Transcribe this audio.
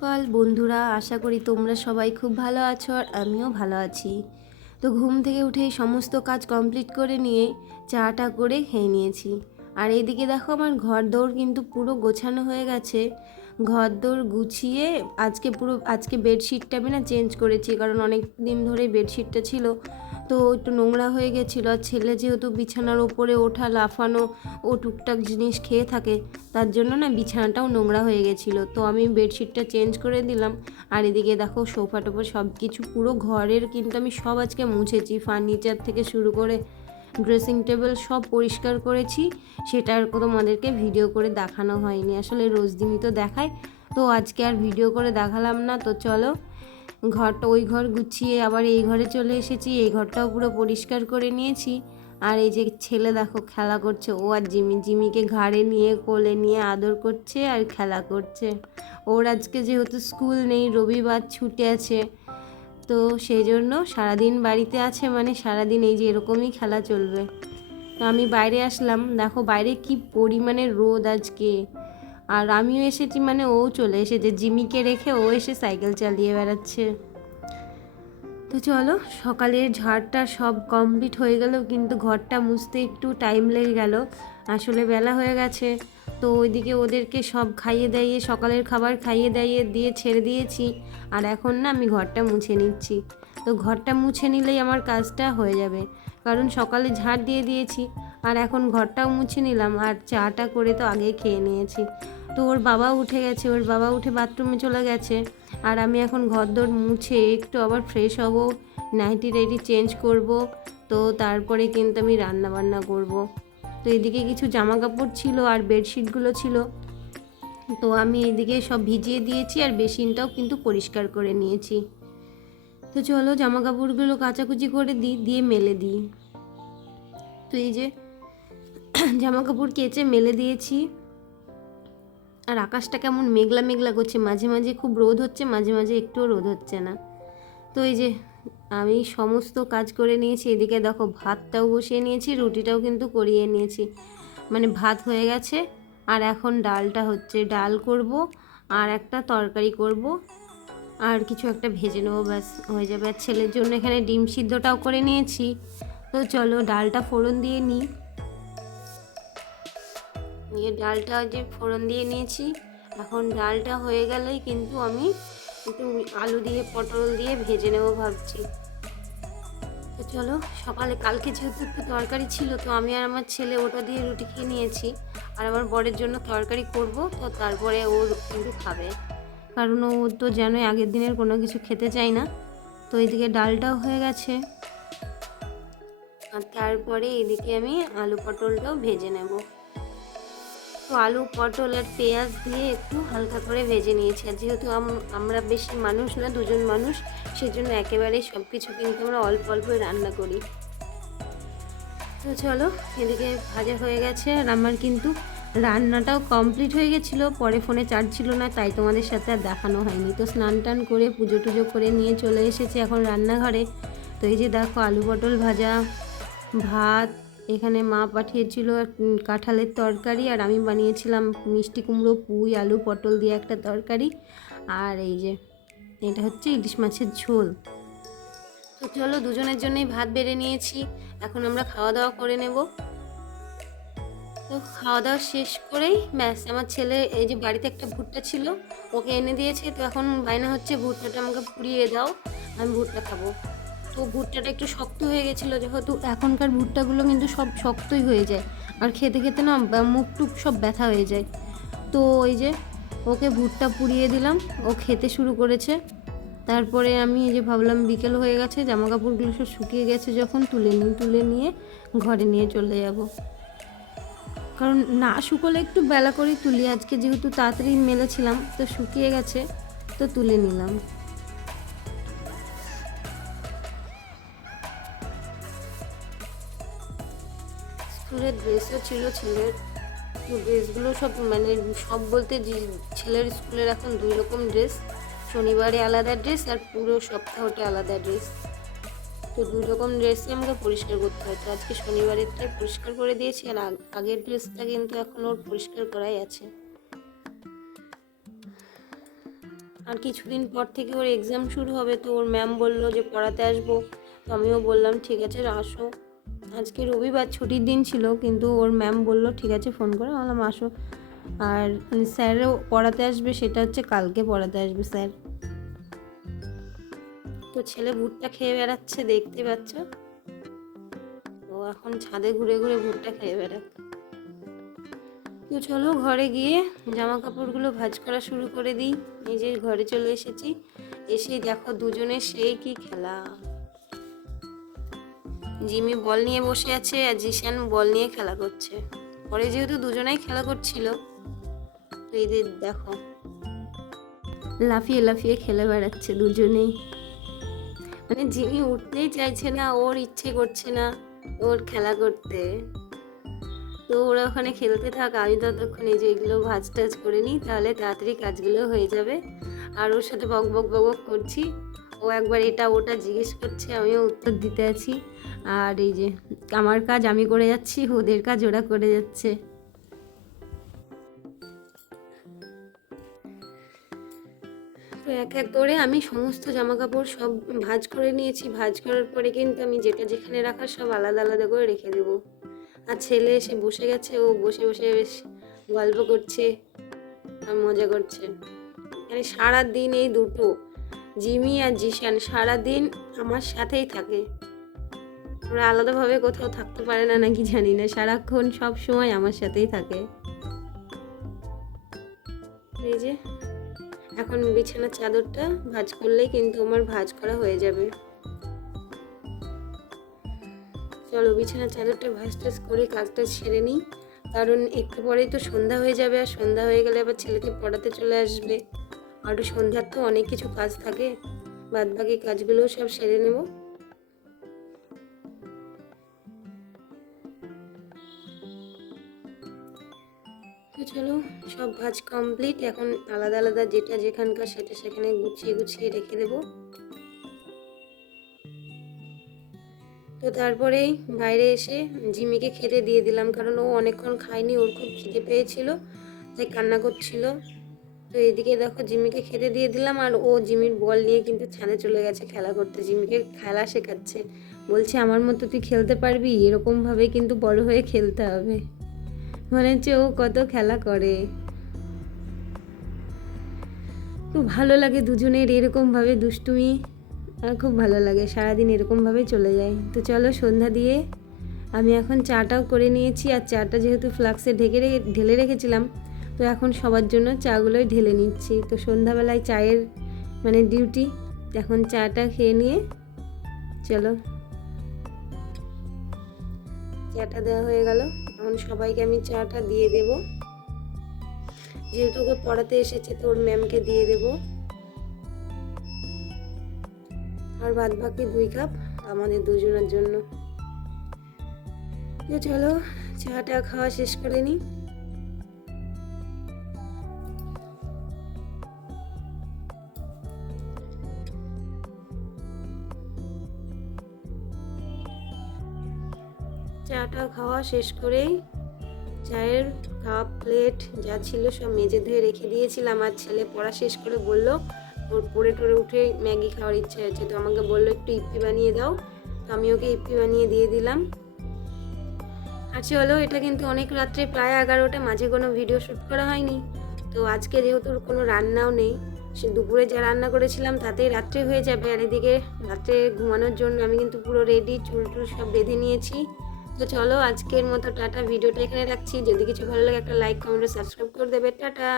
সকাল বন্ধুরা, আশা করি তোমরা সবাই খুব ভালো আছো আর আমিও ভালো আছি। তো ঘুম থেকে উঠে সমস্ত কাজ কমপ্লিট করে নিয়ে চাটা করে খেয়ে নিয়েছি। আর এইদিকে দেখো আমার ঘরদোর কিন্তু পুরো গোছানো হয়ে গেছে। ঘরদোর গুছিয়ে আজকে বেডশিটটা আমি না চেঞ্জ করেছি, কারণ অনেক দিন ধরে বেডশিটটা ছিল তো একটু নোংরা হয়ে গেছিলো। আর ছেলে যেহেতু বিছানার ওপরে ওঠা লাফানো ও টুকটাক জিনিস খেয়ে থাকে, তার জন্য না বিছানাটাও নোংরা হয়ে গেছিলো। তো আমি বেডশিটটা চেঞ্জ করে দিলাম। আর এদিকে দেখো সোফা টোফা সব কিছু পুরো ঘরের কিন্তু আমি সব আজকে মুছেছি, ফার্নিচার থেকে শুরু করে ড্রেসিং টেবিল সব পরিষ্কার করেছি। সেটা আর তোমাদেরকে ভিডিও করে দেখানো হয়নি, আসলে রোজ দিনই তো দেখায়, তো আজকে আর ভিডিও করে দেখালাম না। তো চলো, ওই ঘর গুছিয়ে আবার এই ঘরে চলে এসেছি, এই ঘরটাও পুরো পরিষ্কার করে নিয়েছি। আর এই যে ছেলে দেখো খেলা করছে, ও আর জিমিকে ঘাড়ে নিয়ে কোলে নিয়ে আদর করছে আর খেলা করছে। ওর আজকে যেহেতু স্কুল নেই, রবিবার ছুটি আছে, তো সেই জন্য সারাদিন বাড়িতে আছে, মানে সারাদিন এই যে এরকমই খেলা চলবে। তো আমি বাইরে আসলাম, দেখো বাইরে কি পরিমাণে রোদ আজকে। আর আমিও এসেছি, মানে ও চলে এসেছে, জিমিকে রেখে ও এসে সাইকেল চালিয়ে বেড়াচ্ছে। তো চলো, সকালের ঝাড়টা সব কমপ্লিট হয়ে গেলেও কিন্তু ঘরটা মুছতে একটু টাইম লেগে গেল, আসলে বেলা হয়ে গেছে। তো ওইদিকে ওদেরকে সব খাইয়ে দাইয়ে সকালের খাবার খাইয়ে দাইয়ে দিয়ে ছেড়ে দিয়েছি। আর এখন না আমি ঘরটা মুছে নিচ্ছি। তো ঘরটা মুছে নিলেই আমার কাজটা হয়ে যাবে, কারণ সকালে ঝাড় দিয়ে দিয়েছি। আর এখন ঘরটাও মুছে নিলাম, আর চাটা করে তো আগেই খেয়ে নিয়েছি। তো ওর বাবা উঠে গেছে, ওর বাবা উঠে বাথরুমে চলে গেছে। আর আমি এখন ঘরদোর মুছে একটু আবার ফ্রেশ হব, নাইটি টাইটি চেঞ্জ করব। তো তারপরে কিন্তু আমি রান্না বান্না করব। তো এদিকে কিছু জামা কাপড় ছিল আর বেডশিটগুলো ছিল, তো আমি এদিকে সব ভিজিয়ে দিয়েছি আর বেসিনটাও কিন্তু পরিষ্কার করে নিয়েছি। তো চলো জামা কাপড়গুলো কাচাকুচি করে দিয়ে মেলে দিই। তো এই যে জামা কাপড় কেচে মেলে দিয়েছি। আর আকাশটা কেমন মেঘলা মেঘলা করছে, মাঝে মাঝে খুব রোদ হচ্ছে, মাঝে মাঝে একটুও রোদ হচ্ছে না। তো এই যে আমি সমস্ত কাজ করে নিয়েছি। এদিকে দেখো ভাতটাও বসিয়ে নিয়েছি, রুটিটাও কিন্তু করিয়ে নিয়েছি, মানে ভাত হয়ে গেছে। আর এখন ডালটা হচ্ছে, ডাল করব আর একটা তরকারি করব আর কিছু একটা ভেজে নেবো, ব্যাস হয়ে যাবে। আর ছেলের জন্য এখানে ডিম সিদ্ধটাও করে নিয়েছি। তো চলো ডালটা ফোড়ন দিয়ে নিই। ডালটা যে ফোড়ন দিয়ে নিয়েছি, এখন ডালটা হয়ে গেলেই কিন্তু আমি একটু আলু দিয়ে পটল দিয়ে ভেজে নেবো ভাবছি। তো চলো, সকালে কালকে যেহেতু একটু তরকারি ছিল, তো আমি আর আমার ছেলে ওটা দিয়ে রুটি খেয়ে নিয়েছি। আর আমার বরের জন্য তরকারি করব, তো তারপরে ও কিন্তু খাবে, কারণ ও তো জানোই আগের দিনের কোনো কিছু খেতে চায় না। তো এদিকে ডালটাও হয়ে গেছে, আর তারপরে এদিকে আমি আলু পটলটাও ভেজে নেব। তো আলু পটল আর পেঁয়াজ দিয়ে একটু হালকা করে ভেজে নিয়েছি। আর যেহেতু আমরা বেশি মানুষ না, দুজন মানুষ, সেজন্য একেবারে সব কিছু কিন্তু আমরা অল্প অল্প রান্না করি। তো চলো, এদিকে ভাজা হয়ে গেছে আর আমার কিন্তু রান্নাটাও কমপ্লিট হয়ে গেছিলো। পরে ফোনে চার্জ ছিল না, তাই তোমাদের সাথে আর দেখানো হয়নি। তো স্নান টান করে পুজো টুজো করে নিয়ে চলে এসেছি এখন রান্নাঘরে। তো এই যে দেখো আলু পটল ভাজা, ভাত, এখানে মা পাঠিয়েছিল কাঁঠালের তরকারি, আর আমি বানিয়েছিলাম মিষ্টি কুমড়ো পুঁই আলু পটল দিয়ে একটা তরকারি। আর এই যে এটা হচ্ছে ইলিশ মাছের ঝোল। তো চলো, দুজনের জন্যই ভাত বেড়ে নিয়েছি, এখন আমরা খাওয়া দাওয়া করে নেব। তো খাওয়া দাওয়া শেষ করেই ব্যাস, আমার ছেলে এই যে বাড়িতে একটা ভুট্টা ছিল, ওকে এনে দিয়েছে। তো এখন বায়না হচ্ছে ভুট্টাটা আমাকে পুড়িয়ে দাও, আমি ভুট্টা খাবো। তো ভুট্টাটা একটু শক্ত হয়ে গেছিলো, যেহেতু এখনকার ভুট্টাগুলো কিন্তু সব শক্তই হয়ে যায়, আর খেতে খেতে না মুখ টুক সব ব্যথা হয়ে যায়। তো ওই যে ওকে ভুট্টা পুড়িয়ে দিলাম, ও খেতে শুরু করেছে। তারপরে আমি এই যে ভাবলাম বিকেল হয়ে গেছে, জামা কাপড়গুলো সব শুকিয়ে গেছে, যখন তুলে নিয়ে ঘরে নিয়ে চলে যাব, কারণ না শুকোলে একটু বেলা করেই তুলি। আজকে যেহেতু তাড়াতাড়ি মেলেছিলাম, তো শুকিয়ে গেছে, তো তুলে নিলাম। স্কুলের ড্রেসও ছিল ছেলের, ড্রেসগুলো সব মানে সব বলতে যে ছেলের স্কুলের এখন দুই রকম ড্রেস, শনিবারে আলাদা ড্রেস আর পুরো সপ্তাহটা আলাদা ড্রেস। তো দুই রকম ড্রেসই আমাকে পরিষ্কার করতে হয়। তো আজকে শনিবারেরটাই পরিষ্কার করে দিয়েছি, আর আগের ড্রেসটা কিন্তু এখন ওর পরিষ্কার করাই আছে। আর কিছুদিন পর থেকে ওর এক্সাম শুরু হবে, তো ওর ম্যাম বললো যে পড়াতে আসবো। তো আমিও বললাম ঠিক আছে আসো। আজকে রবিবার ছুটির দিন ছিল, কিন্তু ওর ম্যাম বললো ঠিক আছে ফোন করে, বললাম আসো। আর স্যারও পড়াতে আসবে, সেটা হচ্ছে কালকে পড়াতে আসবে স্যার। তো ছেলে ভুট্টা খেয়ে বেড়াচ্ছে, দেখতে পাচ্ছ। তো এখন ছাদে ঘুরে ঘুরে ভুট্টা খেয়ে বেড়াক। তো চলো ঘরে গিয়ে জামা কাপড়গুলো ভাঁজ করা শুরু করে দিই। এই যে ঘরে চলে এসেছি, এসে দেখো দুজনে সেই কি খেলা। জিমি বল নিয়ে বসে আছে আর জিশান বল নিয়ে খেলা করছে। পরে যেহেতু দুজনেই খেলা করছিল, তো এদের দেখো লাফিয়ে লাফিয়ে খেলে বেড়াচ্ছে দুজনেই। মানে জিমি উঠতেই চাইছে না, ওর ইচ্ছে করছে না ওর খেলা করতে। তো ওরা ওখানে খেলতে থাক, আমি ততক্ষণ এই যে এগুলো ভাজ টাজ করে নিই, তাহলে তাড়াতাড়ি কাজগুলো হয়ে যাবে। আর ওর সাথে বক বক বক বক করছি, ও একবার এটা ওটা জিজ্ঞেস করছে, আমিও উত্তর দিতে আছি। আর এই যে আমার কাজ আমি করে যাচ্ছি, ওদের কাজ ওরা করে যাচ্ছে। তো এক এক করে আমি সমস্ত জামা কাপড় সব ভাঁজ করে নিয়েছি। ভাঁজ করার পরে কিন্তু আমি যেটা যেখানে রাখার সব আলাদা আলাদা করে রেখে দেবো। আর ছেলে এসে বসে গেছে, ও বসে বসে বেশ গল্প করছে আর মজা করছে। মানে সারাদিন এই দুটো জিমি আর জিশান সারাদিন আমার সাথেই থাকে। ওরা আলাদাভাবে কোথাও থাকতে পারে না নাকি জানি না, সারাক্ষণ সব সময় আমার সাথেই থাকে। এই যে এখন বিছানার চাদরটা ভাঁজ করলেই কিন্তু আমার ভাঁজ করা হয়ে যাবে। চলো বিছানার চাদরটা ভাঁজ টাজ করে কাজটা সেরে নিই, কারণ একটু পরেই তো সন্ধ্যা হয়ে যাবে। আর সন্ধ্যা হয়ে গেলে আবার ছেলেকে পড়াতে চলে আসবে। আর সন্ধ্যার তো অনেক কিছু কাজ থাকে, বাদ বাকি কাজগুলোও সব সেরে নেব। তো চলো সব ভাঁজ কমপ্লিট, এখন আলাদা আলাদা যেটা যেখানকার সেটা সেখানে গুছিয়ে গুছিয়ে রেখে দেবো। তো তারপরেই বাইরে এসে জিমিকে খেতে দিয়ে দিলাম, কারণ ও অনেকক্ষণ খায়নি, ওর খুব খিদে পেয়েছিল, তাই কান্না করছিল। তো এদিকে দেখো জিমিকে খেতে দিয়ে দিলাম, আর ও জিমির বল নিয়ে কিন্তু ছাদে চলে গেছে খেলা করতে। জিমিকে খেলা শেখাচ্ছে, বলছে আমার মতো তুই খেলতে পারবি, এরকমভাবে কিন্তু বড় হয়ে খেলতে হবে। মনে হচ্ছে ও কত খেলা করে। খুব ভালো লাগে দুজনের এরকমভাবে দুষ্টুমি, আর খুব ভালো লাগে, সারাদিন এরকমভাবেই চলে যায়। তো চলো সন্ধ্যা দিয়ে আমি এখন চাটাও করে নিয়েছি, আর চাটা যেহেতু ফ্লাক্সে ঢেলে রেখেছিলাম, তো এখন সবার জন্য চাগুলোই ঢেলে নিচ্ছি। তো সন্ধ্যাবেলায় চায়ের মানে ডিউটি, এখন চাটা খেয়ে নিয়ে চলো চাটা দেওয়া হয়ে গেল। এখন সবাইকে আমি চাটা দিয়ে দেব, যেহেতু ওকে পড়াতে এসেছে তো ওর ম্যামকে দিয়ে দেবো। আর বাদ বাকি 2 কাপ আমাদের দুজনের জন্য। তো চলো চাটা খাওয়া শেষ করে নিই। চাটা খাওয়া শেষ করেই চায়ের কাপ প্লেট যা ছিল সব মেজে ধুয়ে রেখে দিয়েছিলাম। আর ছেলে পড়া শেষ করে বলল ওর পড়ে টরে উঠে ম্যাগি খাওয়ার ইচ্ছে হয়েছে, তো আমাকে বললো একটু ইপ্পি বানিয়ে দাও। তো আমি ওকে ইপ্পি বানিয়ে দিয়ে দিলাম। আর চলো এটা কিন্তু অনেক রাত্রে, প্রায় 11টা, মাঝে কোনো ভিডিও শ্যুট করা হয়নি। তো আজকে যেহেতু কোনো রান্নাও নেই, সে দুপুরে যা রান্না করেছিলাম তাতেই রাত্রে হয়ে যাবে। আর এদিকে রাত্রে ঘুমানোর জন্য আমি কিন্তু পুরো রেডি, চুল টুল সব বেঁধে নিয়েছি। তো চলো আজকের মতো টাটা, ভিডিওটা এখানে রাখছি। যদি কিছু ভালো লাগে একটা লাইক কমেন্ট সাবস্ক্রাইব করে দেবে। টাটা।